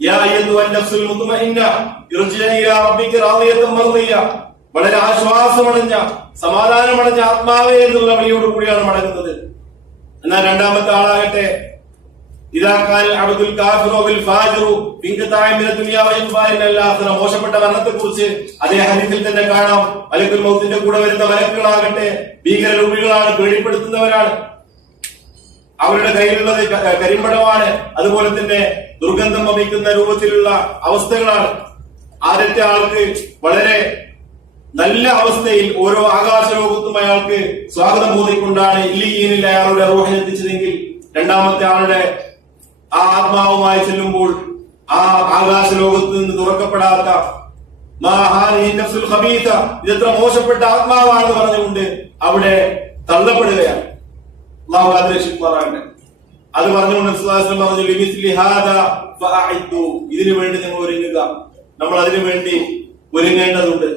യാ അയ്യുഹൻ നഫ്സുൽ മുത്മഇന്ന ഇർജിഇ ഇലാ റബ്ബിക റാദിയതൻ മർദിയ, വളരെ ആശ്വാസമടഞ്ഞ സമാധാനമടഞ്ഞ ആത്മാവേ എന്നുള്ള വിളിയോട് കൂടിയാണ് മടങ്ങുന്നത്. എന്നാൽ രണ്ടാമത്തെ ആളാകട്ടെ ഇദാ ഖാൽ അബ്ദുൽ കാഫിറു ബിൽ ഫാജിറു ബിൻഖതാഇ മിന ദുനിയ വ ഇൻഫാഇൻ അൽ-ആഖിറ, മോശപ്പെട്ട മരണത്തെക്കുറിച്ച് അതേ ഹദീസിൽ തന്നെ കാണാം. മലക്കുൽ മൗത്തിന്റെ കൂടെ വരുന്ന മലക്കുകളാകട്ടെ ഭീകരരൂപികളാണ്, പേടിപ്പെടുത്തുന്നവരാണ്. അവരുടെ കയ്യിലുള്ളത് കരിമ്പടമാണ്, അതുപോലെ തന്നെ ദുർഗന്ധം വമിക്കുന്ന രൂപത്തിലുള്ള അവസ്ഥകളാണ്. ആദ്യത്തെ ആൾക്ക് വളരെ നല്ല അവസ്ഥയിൽ ഓരോ ആകാശലോകത്തും അയാൾക്ക് സ്വാഗതം ബോധിക്കൊണ്ടാണ് ഇല്ലിയീനിൽ അയാളുടെ റൂഹിനെ എത്തിച്ചതെങ്കിൽ, രണ്ടാമത്തെ ആളുടെ ആ ആത്മാവുമായി ചെല്ലുമ്പോൾ ആ ആകാശലോകത്ത് നിന്ന് തുറക്കപ്പെടാത്ത ഇതെത്ര മോശപ്പെട്ട ആത്മാവാണെന്ന് പറഞ്ഞുകൊണ്ട് അവിടെ തള്ളപ്പെടുകയാണ്. അല്ലാഹു കാത്തുരക്ഷിക്കുമാറാകട്ടെ. അത് പറഞ്ഞുകൊണ്ട് പറഞ്ഞു, ഇതിനു വേണ്ടി നിങ്ങൾ ഒരുങ്ങുക, നമ്മൾ അതിനു വേണ്ടി ഒരുങ്ങേണ്ടതുണ്ട്.